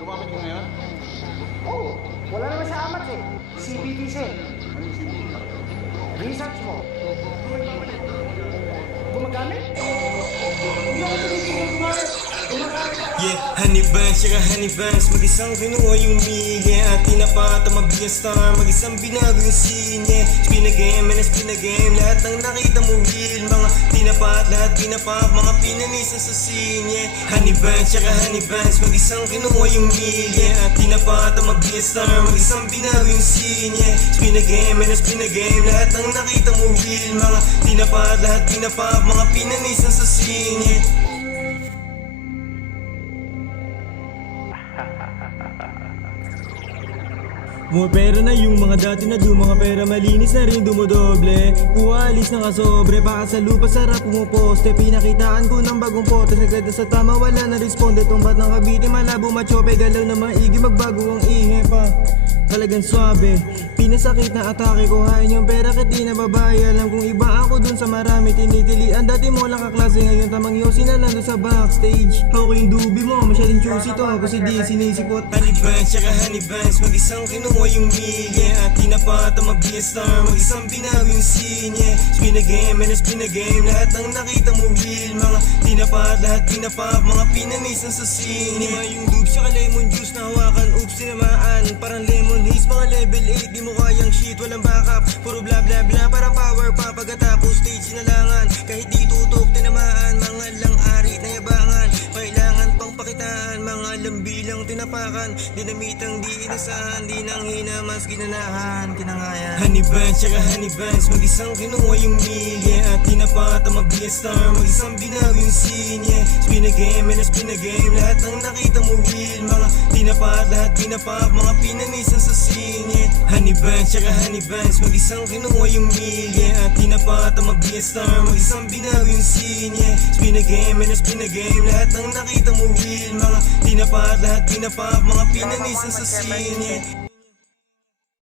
Gumamit ka ngayon? Oo, wala naman sa amat eh. CBT siya eh. Ano yung CBT? Research mo. Gumagamit? Hindi ako tinitigil gumamit. Gumagamit ako. Yeah, honey buns, tsaka honey buns. Mag-isang kinuha yung miye at tinapa, tumabing star. Mag-isang binago yung sinye. Spin a game and a spin a game. Lahat ng nakita mo real. Mga tinapa at lahat pinapa. Mga pinanisan sa sinye. Honey buns, tsaka honey buns. Mag-isang kinuha yung miye at tinapa, tumabing star. Mag-isang binago yung sinye. Spin a game and a spin a game. Lahat ng nakita mo real. Mga tinapa at lahat pinapa. Mga pinanisan sa sinye. More pera na yung mga dati na do. Mga pera malinis na rin dumodoble. Puwalis na kasobre. Baka sa lupa sarap pumuposte. Pinakitaan ko ng bagong pote. Sagad na sa tama wala na responde. Tumbat ng Cavite malabo machope. Galaw na maigi magbago ang ihe pa. Talagang swabe. Pinasakit na atake ko. Hain yung pera kahit di na babae. Alam kong iba ako dun sa marami tinitilian. Dati mo lang kaklase ngayon tamang yosi na lang dun sa backstage. Ako yung dubi mo masyadong choosy to. Kasi di sinisipot. Honey buns tsaka honey buns. Mag-isang kinuha yung miye at tinapa tumabing star. Mag-isang binago yung sinye. Spin a game and a spin a game. Lahat ng nakita mo real. Mga tinapa at lahat pinapa. Mga pinanisan sa sinye. Yung dubs tsaka lemon juice na hawakan. Oops tinamaan. Parang lemon haze mga level 8. Di mo kayang shit walang backup. Puro bla bla bla parang power pa. Pagkatapos stage sinalangan. Kahit di tutok tinamaan. Mga lang ari na yabangan. Kailangan pang pakitaan. Mga lambilang tinapakan. Dinamitang di inasahan. Di nang hinamas ginanahan. Kinangayan. Honey buns tsaka honey buns. Mag-isang kinuha yung miye at tinapa tumabing star. Mag-isang binago yung sinye. Spin a game and a spin a game. Lahat ng nakita mo real. Mga tinapa at lahat pinapa. Mga pinanisan sa sinye. Honey buns tsaka honey buns. Mag-isang kinuha yung miye at tinapa tumabing star. Mag-isang binago yung sinye. Spin a game and a spin a game. Lahat ng nakita mo real. Mga tinapa at lahat pinapa. Mga pinanisan sa sinye.